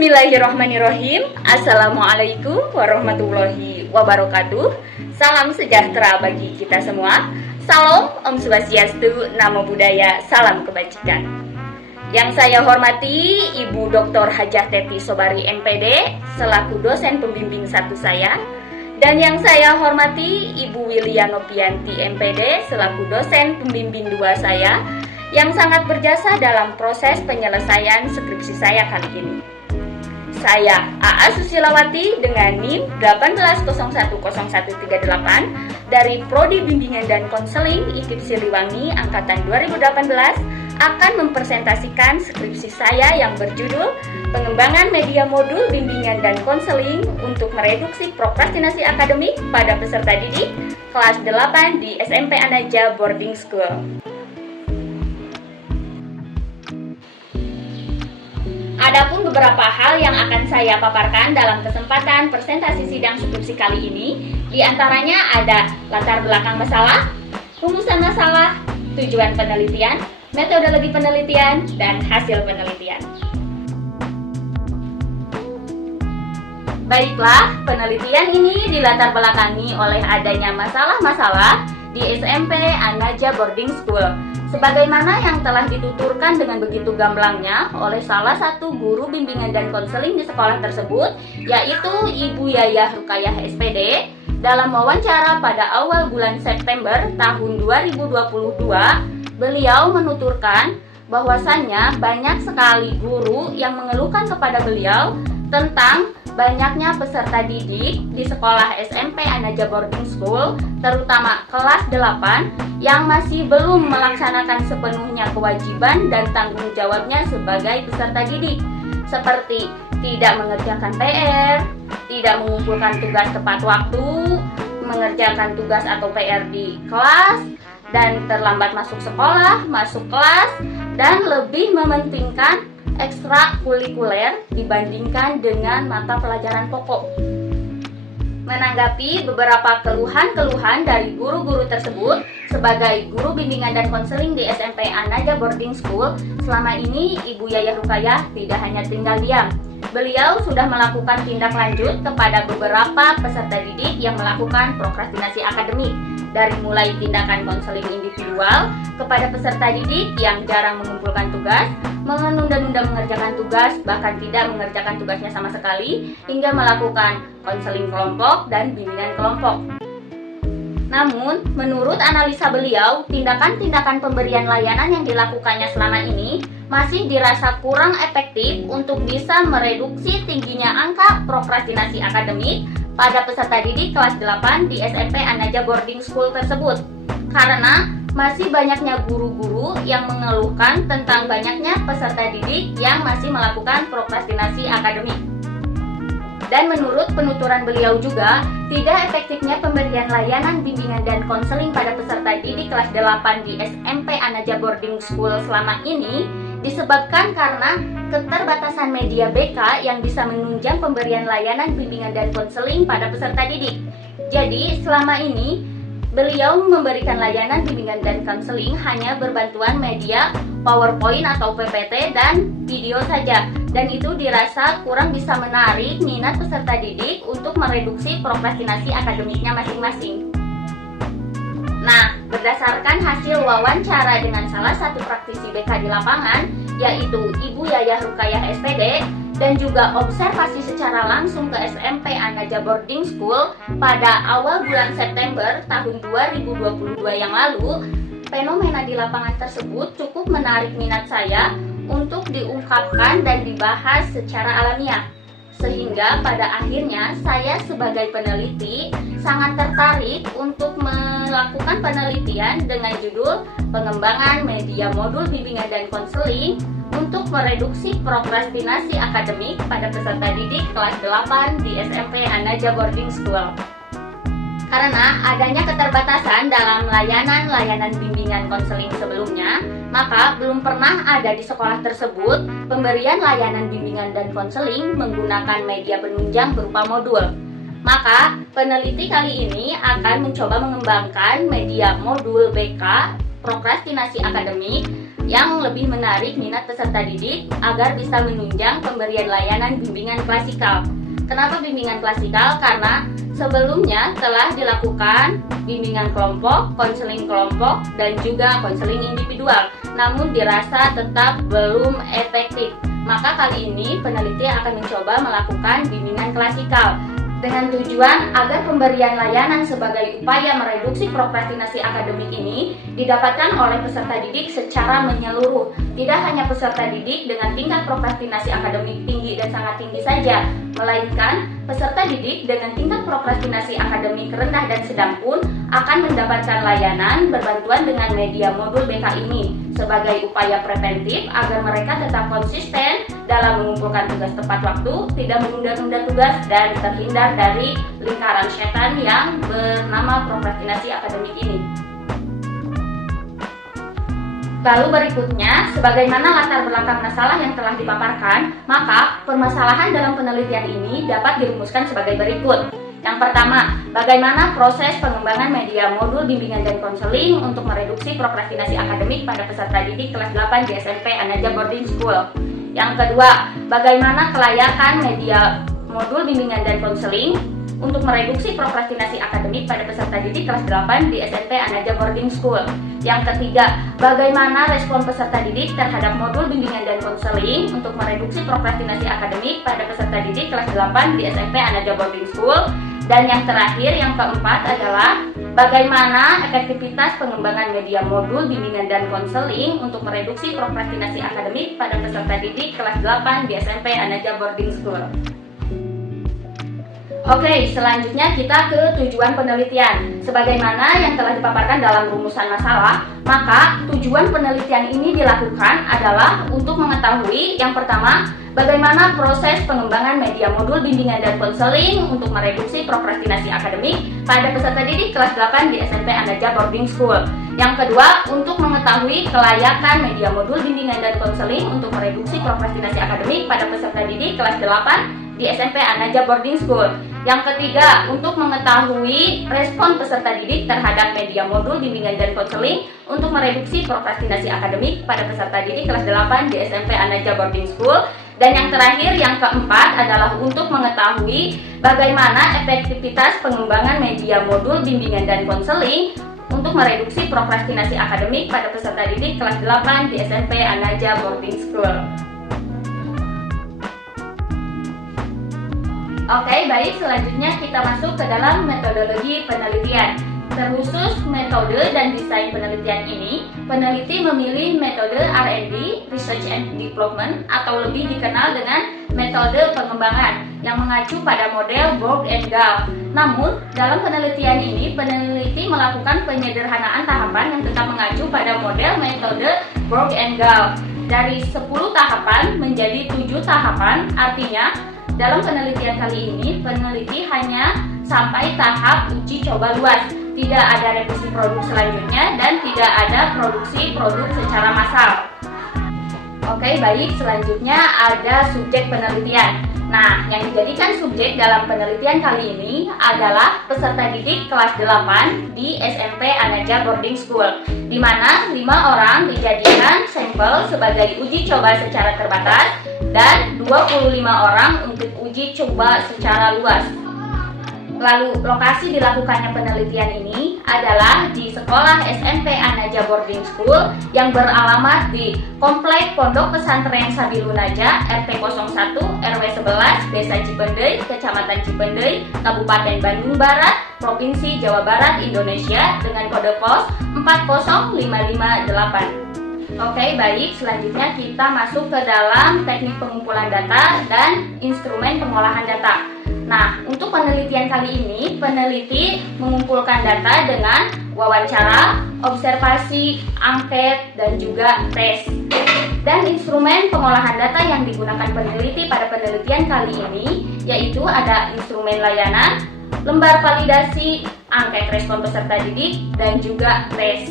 Bismillahirrahmanirrahim. Assalamualaikum warahmatullahi wabarakatuh. Salam sejahtera bagi kita semua. Salam Om Swastiastu, Namo Buddhaya, salam kebajikan. Yang saya hormati Ibu Dr. Hajah Teti Sobari MPD selaku dosen pembimbing 1 saya. Dan yang saya hormati Ibu Wilia Nopianti MPD selaku dosen pembimbing 2 saya yang sangat berjasa dalam proses penyelesaian skripsi saya kali ini. Saya AA Susilawati dengan NIM 18010138 dari Prodi Bimbingan dan Konseling IKIP Siliwangi Angkatan 2018 akan mempresentasikan skripsi saya yang berjudul Pengembangan Media Modul Bimbingan dan Konseling untuk Mereduksi Prokrastinasi Akademik pada Peserta Didik kelas 8 di SMP Anaja Boarding School. Adapun beberapa hal yang akan saya paparkan dalam kesempatan presentasi sidang skripsi kali ini, diantaranya ada latar belakang masalah, rumusan masalah, tujuan penelitian, metodologi penelitian, dan hasil penelitian. Baiklah, penelitian ini dilatar belakangi oleh adanya masalah-masalah di SMP Anaja Boarding School, sebagaimana yang telah dituturkan dengan begitu gamblangnya oleh salah satu guru bimbingan dan konseling di sekolah tersebut, yaitu Ibu Yayah Rukayah SPD, dalam wawancara pada awal bulan September tahun 2022, beliau menuturkan bahwasannya banyak sekali guru yang mengeluhkan kepada beliau tentang banyaknya peserta didik di sekolah SMP Anaja Boarding School, terutama kelas 8, yang masih belum melaksanakan sepenuhnya kewajiban dan tanggung jawabnya sebagai peserta didik, seperti tidak mengerjakan PR, tidak mengumpulkan tugas tepat waktu, mengerjakan tugas atau PR di kelas, dan terlambat masuk sekolah, masuk kelas, dan lebih mementingkan ekstrakurikuler dibandingkan dengan mata pelajaran pokok. Menanggapi beberapa keluhan-keluhan dari guru-guru tersebut, sebagai guru bimbingan dan konseling di SMP Anaja Boarding School, selama ini Ibu Yayah Rukayah tidak hanya tinggal diam. Beliau sudah melakukan tindak lanjut kepada beberapa peserta didik yang melakukan prokrastinasi akademik, dari mulai tindakan konseling individual kepada peserta didik yang jarang mengumpulkan tugas, menunda-nunda mengerjakan tugas, bahkan tidak mengerjakan tugasnya sama sekali, hingga melakukan konseling kelompok dan bimbingan kelompok. Namun, menurut analisa beliau, tindakan-tindakan pemberian layanan yang dilakukannya selama ini masih dirasa kurang efektif untuk bisa mereduksi tingginya angka prokrastinasi akademik pada peserta didik kelas 8 di SMP Anaja Boarding School tersebut, karena masih banyaknya guru-guru yang mengeluhkan tentang banyaknya peserta didik yang masih melakukan prokrastinasi akademik. Dan menurut penuturan beliau juga, tidak efektifnya pemberian layanan bimbingan dan konseling pada peserta didik kelas 8 di SMP Anaja Boarding School selama ini disebabkan karena keterbatasan media BK yang bisa menunjang pemberian layanan bimbingan dan konseling pada peserta didik. Jadi, selama ini beliau memberikan layanan bimbingan dan konseling hanya berbantuan media PowerPoint atau PPT dan video saja, dan itu dirasa kurang bisa menarik minat peserta didik untuk mereduksi prokrastinasi akademiknya masing-masing. Nah, berdasarkan hasil wawancara dengan salah satu praktisi BK di lapangan, yaitu Ibu Yayah Rukayah SPD, dan juga observasi secara langsung ke SMP Anaja Boarding School pada awal bulan September tahun 2022 yang lalu, fenomena di lapangan tersebut cukup menarik minat saya untuk diungkapkan dan dibahas secara alamiah. Sehingga pada akhirnya saya sebagai peneliti sangat tertarik untuk melakukan penelitian dengan judul Pengembangan Media Modul Bimbingan dan Konseling untuk Mereduksi Prokrastinasi Akademik pada Peserta Didik kelas 8 di SMP Anaja Boarding School. Karena adanya keterbatasan dalam layanan bimbingan konseling sebelumnya, maka belum pernah ada di sekolah tersebut pemberian layanan bimbingan dan konseling menggunakan media penunjang berupa modul. Maka peneliti kali ini akan mencoba mengembangkan media modul BK prokrastinasi akademik yang lebih menarik minat peserta didik agar bisa menunjang pemberian layanan bimbingan klasikal. Kenapa bimbingan klasikal? Karena sebelumnya telah dilakukan bimbingan kelompok, konseling kelompok, dan juga konseling individual, namun dirasa tetap belum efektif. Maka kali ini peneliti akan mencoba melakukan bimbingan klasikal dengan tujuan agar pemberian layanan sebagai upaya mereduksi prokrastinasi akademik ini didapatkan oleh peserta didik secara menyeluruh. Tidak hanya peserta didik dengan tingkat prokrastinasi akademik tinggi dan sangat tinggi saja, melainkan peserta didik dengan tingkat prokrastinasi akademik rendah dan sedang pun akan mendapatkan layanan berbantuan dengan media modul BK ini sebagai upaya preventif agar mereka tetap konsisten dalam mengumpulkan tugas tepat waktu, tidak menunda-nunda tugas, dan terhindar dari lingkaran setan yang bernama prokrastinasi akademik ini. Lalu berikutnya, sebagaimana latar belakang masalah yang telah dipaparkan, maka permasalahan dalam penelitian ini dapat dirumuskan sebagai berikut. Yang pertama, bagaimana proses pengembangan media modul bimbingan dan konseling untuk mereduksi prokrastinasi akademik pada peserta didik kelas 8 di SMP Anaja Boarding School. Yang kedua, bagaimana kelayakan media modul bimbingan dan konseling untuk mereduksi prokrastinasi akademik pada peserta didik kelas 8 di SMP Anaja Boarding School. Yang ketiga, bagaimana respon peserta didik terhadap modul bimbingan dan konseling untuk mereduksi prokrastinasi akademik pada peserta didik kelas 8 di SMP Anaja Boarding School. Dan yang terakhir, yang keempat adalah bagaimana efektivitas pengembangan media modul bimbingan dan konseling untuk mereduksi prokrastinasi akademik pada peserta didik kelas 8 di SMP Anaja Boarding School. Oke, selanjutnya kita ke tujuan penelitian. Sebagaimana yang telah dipaparkan dalam rumusan masalah, maka tujuan penelitian ini dilakukan adalah untuk mengetahui yang pertama, bagaimana proses pengembangan media modul bimbingan dan konseling untuk mereduksi prokrastinasi akademik pada peserta didik kelas 8 di SMP Anaja Boarding School. Yang kedua, untuk mengetahui kelayakan media modul bimbingan dan konseling untuk mereduksi prokrastinasi akademik pada peserta didik kelas 8 di SMP Anaja Boarding School. Yang ketiga, untuk mengetahui respon peserta didik terhadap media modul bimbingan dan konseling untuk mereduksi prokrastinasi akademik pada peserta didik kelas 8 di SMP Anaja Boarding School. Dan yang terakhir, yang keempat adalah untuk mengetahui bagaimana efektivitas pengembangan media modul bimbingan dan konseling untuk mereduksi prokrastinasi akademik pada peserta didik kelas 8 di SMP Anaja Boarding School. Oke, baik, selanjutnya kita masuk ke dalam metodologi penelitian. Terkhusus metode dan desain penelitian ini, peneliti memilih metode R&D, Research and Development, atau lebih dikenal dengan metode pengembangan yang mengacu pada model Borg and Gall. Namun, dalam penelitian ini, peneliti melakukan penyederhanaan tahapan yang tetap mengacu pada model metode Borg and Gall. Dari 10 tahapan menjadi 7 tahapan, artinya dalam penelitian kali ini, peneliti hanya sampai tahap uji coba luas. Tidak ada revisi produk selanjutnya dan tidak ada produksi produk secara massal. Oke, baik, selanjutnya ada subjek penelitian. Nah, yang dijadikan subjek dalam penelitian kali ini adalah peserta didik kelas 8 di SMP Anaja Boarding School, di mana 5 orang dijadikan sampel sebagai uji coba secara terbatas dan 25 orang untuk uji coba secara luas. Lalu, lokasi dilakukannya penelitian ini adalah di sekolah SMP Anaja Boarding School yang beralamat di Komplek Pondok Pesantren Sabilunaja RT 01 RW 11 Desa Cipendei, Kecamatan Cipendei, Kabupaten Bandung Barat, Provinsi Jawa Barat, Indonesia dengan kode pos 40558. Oke, baik, selanjutnya kita masuk ke dalam teknik pengumpulan data dan instrumen pengolahan data. Nah, untuk penelitian kali ini, peneliti mengumpulkan data dengan wawancara, observasi, angket, dan juga tes. Dan instrumen pengolahan data yang digunakan peneliti pada penelitian kali ini yaitu ada instrumen layanan, lembar validasi, angket respon peserta didik, dan juga tes.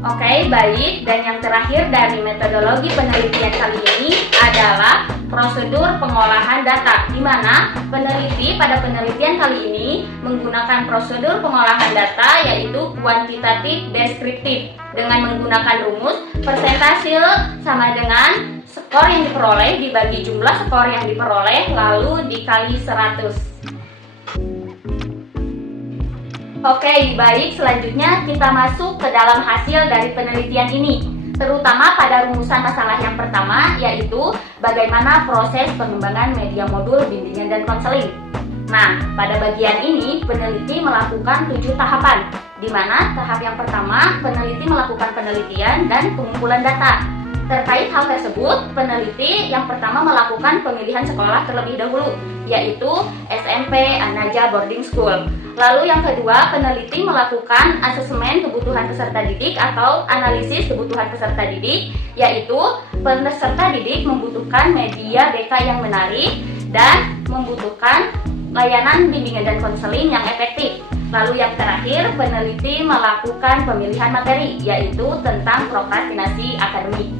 Oke, baik, dan yang terakhir dari metodologi penelitian kali ini adalah prosedur pengolahan data, di mana peneliti pada penelitian kali ini menggunakan prosedur pengolahan data yaitu kuantitatif deskriptif dengan menggunakan rumus persentase sama dengan skor yang diperoleh dibagi jumlah skor yang diperoleh lalu dikali 100. Oke, baik, selanjutnya kita masuk ke dalam hasil dari penelitian ini, terutama pada rumusan masalah yang pertama, yaitu bagaimana proses pengembangan media modul bimbingan dan konseling. Nah, pada bagian ini peneliti melakukan 7 tahapan, di mana tahap yang pertama peneliti melakukan penelitian dan pengumpulan data. Terkait hal tersebut, peneliti yang pertama melakukan pemilihan sekolah terlebih dahulu, yaitu SMP An-Najah Boarding School. Lalu yang kedua, peneliti melakukan asesmen kebutuhan peserta didik atau analisis kebutuhan peserta didik, yaitu peserta didik membutuhkan media BK yang menarik dan membutuhkan layanan bimbingan dan konseling yang efektif. Lalu yang terakhir, peneliti melakukan pemilihan materi, yaitu tentang prokrastinasi akademik.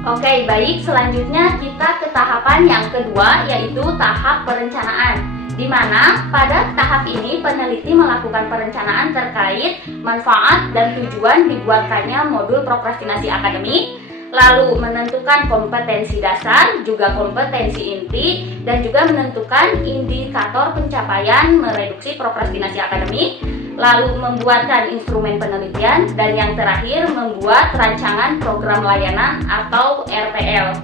Oke, baik, selanjutnya kita ke tahapan yang kedua, yaitu tahap perencanaan, di mana pada tahap ini peneliti melakukan perencanaan terkait manfaat dan tujuan dibuatkannya modul prokrastinasi akademik, lalu menentukan kompetensi dasar, juga kompetensi inti, dan juga menentukan indikator pencapaian mereduksi prokrastinasi akademik, lalu membuatkan instrumen penelitian, dan yang terakhir membuat rancangan program layanan atau RPL.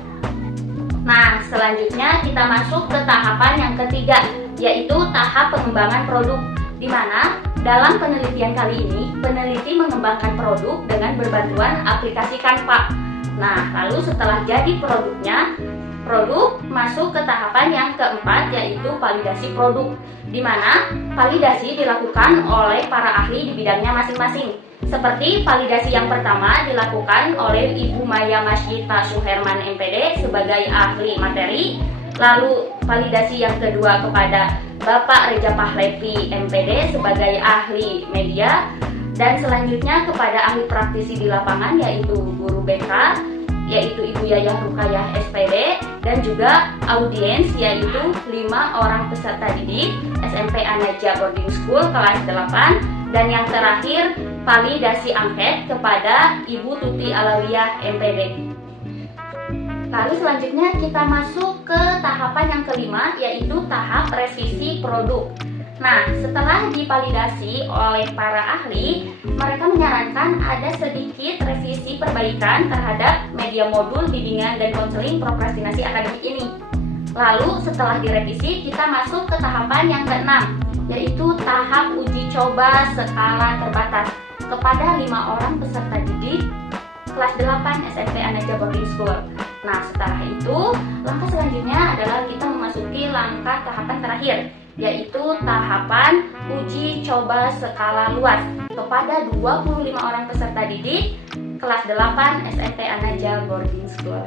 Nah, selanjutnya kita masuk ke tahapan yang ketiga, yaitu tahap pengembangan produk, di mana dalam penelitian kali ini peneliti mengembangkan produk dengan berbantuan aplikasi Canva. Nah, lalu setelah jadi produknya, produk masuk ke tahapan yang keempat, yaitu validasi produk, di mana validasi dilakukan oleh para ahli di bidangnya masing-masing. Seperti validasi yang pertama dilakukan oleh Ibu Maya Masyita Suherman MPD sebagai ahli materi, lalu validasi yang kedua kepada Bapak Reja Pahlevi MPD sebagai ahli media, dan selanjutnya kepada ahli praktisi di lapangan yaitu guru BK, yaitu Ibu Yayah Rukayah SPD, dan juga audiens yaitu 5 orang peserta didik SMP An-Najah Boarding School kelas 8, dan yang terakhir validasi angket kepada Ibu Tuti Alawiyah MPD. Lalu selanjutnya kita masuk ke tahapan yang kelima, yaitu tahap revisi produk. Nah, setelah divalidasi oleh para ahli, mereka menyarankan ada sedikit revisi perbaikan terhadap media modul bimbingan dan konseling prokrastinasi akademik ini. Lalu setelah direvisi, kita masuk ke tahapan yang keenam, yaitu tahap uji coba skala terbatas kepada 5 orang peserta didik kelas 8 SMP An-Najah Boarding School. Nah, setelah itu, langkah selanjutnya adalah kita memasuki langkah tahapan terakhir, yaitu tahapan uji coba skala luas kepada 25 orang peserta didik kelas 8 SMP An-Najah Boarding School.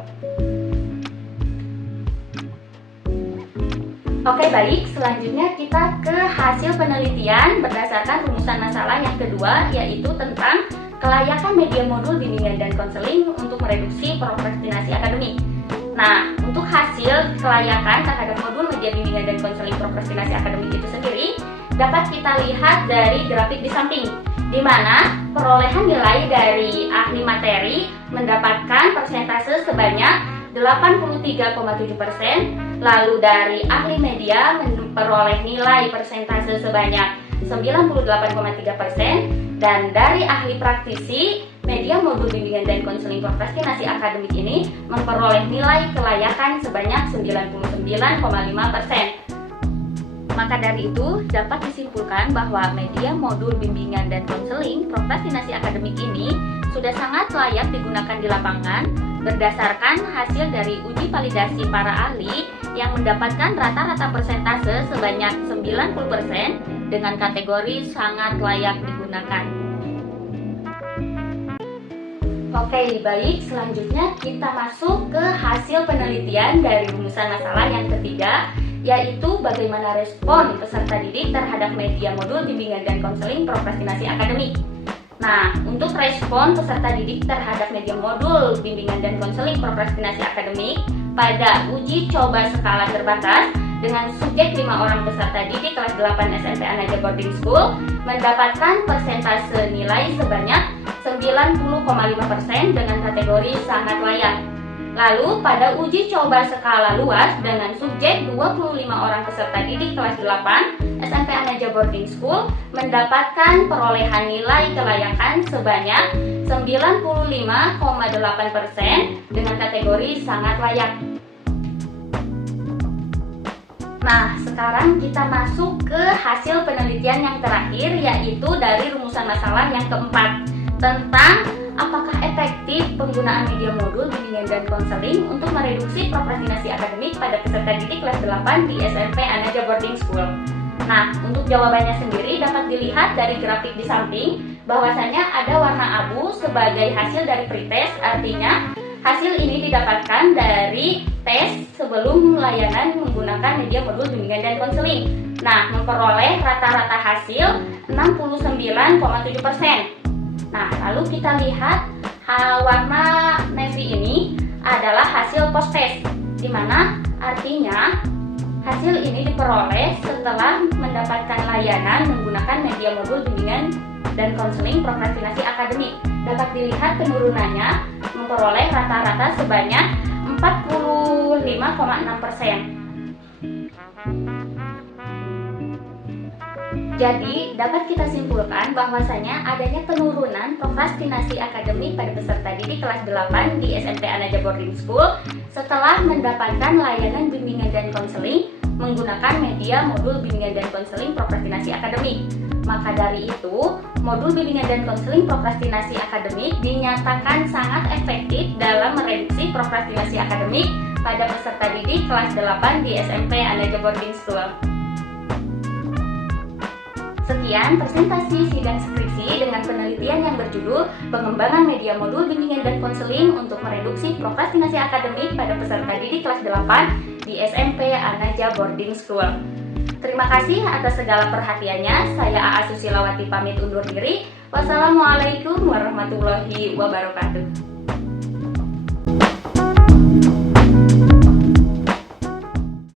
Oke, baik, selanjutnya kita ke hasil penelitian berdasarkan rumusan masalah yang kedua, yaitu tentang kelayakan media modul bimbingan dan konseling untuk mereduksi prokrastinasi akademik. Nah, untuk hasil kelayakan terhadap modul media bimbingan dan konseling prokrastinasi akademik itu sendiri dapat kita lihat dari grafik di samping, di mana perolehan nilai dari ahli materi mendapatkan persentase sebanyak 83,7%, lalu dari ahli media memperoleh nilai persentase sebanyak 98,3%, dan dari ahli praktisi media modul bimbingan dan konseling prokrastinasi akademik ini memperoleh nilai kelayakan sebanyak 99,5%. Maka dari itu dapat disimpulkan bahwa media modul bimbingan dan konseling prokrastinasi akademik ini sudah sangat layak digunakan di lapangan berdasarkan hasil dari uji validasi para ahli yang mendapatkan rata-rata persentase sebanyak 90% dengan kategori sangat layak digunakan. Oke, baik, selanjutnya kita masuk ke hasil penelitian dari rumusan masalah yang ketiga, yaitu bagaimana respon peserta didik terhadap media modul bimbingan dan konseling prokrastinasi akademik. Nah, untuk respon peserta didik terhadap media modul bimbingan dan konseling prokrastinasi akademik pada uji coba skala terbatas dengan subjek 5 orang peserta didik kelas 8 SMP Anaja Boarding School mendapatkan persentase nilai sebanyak 90,5% dengan kategori sangat layak. Lalu pada uji coba skala luas dengan subjek 25 orang peserta didik kelas 8 SMP Anaja Boarding School mendapatkan perolehan nilai kelayakan sebanyak 95,8% dengan kategori sangat layak. Nah, sekarang kita masuk ke hasil penelitian yang terakhir, yaitu dari rumusan masalah yang keempat tentang apakah efektif penggunaan media modul bimbingan dan konseling untuk mereduksi prokrastinasi akademik pada peserta didik kelas 8 di SMP Anaja Boarding School. Nah, untuk jawabannya sendiri dapat dilihat dari grafik di samping bahwasanya ada warna abu sebagai hasil dari pretest, artinya hasil ini didapatkan dari tes sebelum layanan menggunakan media modul bimbingan dan konseling. Nah, memperoleh rata-rata hasil 69,7%. Nah, lalu kita lihat warna navy ini adalah hasil post test, di mana artinya hasil ini diperoleh setelah mendapatkan layanan menggunakan media modul bimbingan dan konseling prokrastinasi akademik. Dapat dilihat penurunannya memperoleh rata-rata sebanyak 45,6%. Jadi, dapat kita simpulkan bahwasanya adanya penurunan prokrastinasi akademik pada peserta didik kelas 8 di SMP Anaja Boarding School setelah mendapatkan layanan bimbingan dan konseling menggunakan media modul bimbingan dan konseling prokrastinasi akademik. Maka dari itu, modul bimbingan dan konseling prokrastinasi akademik dinyatakan sangat efektif dalam mereduksi prokrastinasi akademik pada peserta didik kelas 8 di SMP Anaja Boarding School. Sekian presentasi sidang skripsi dengan penelitian yang berjudul Pengembangan Media Modul Bimbingan dan Konseling untuk Mereduksi Prokrastinasi Akademik pada Peserta Didik Kelas 8 di SMP Anaja Boarding School. Terima kasih atas segala perhatiannya. Saya Aa Susilawati pamit undur diri. Wassalamualaikum warahmatullahi wabarakatuh.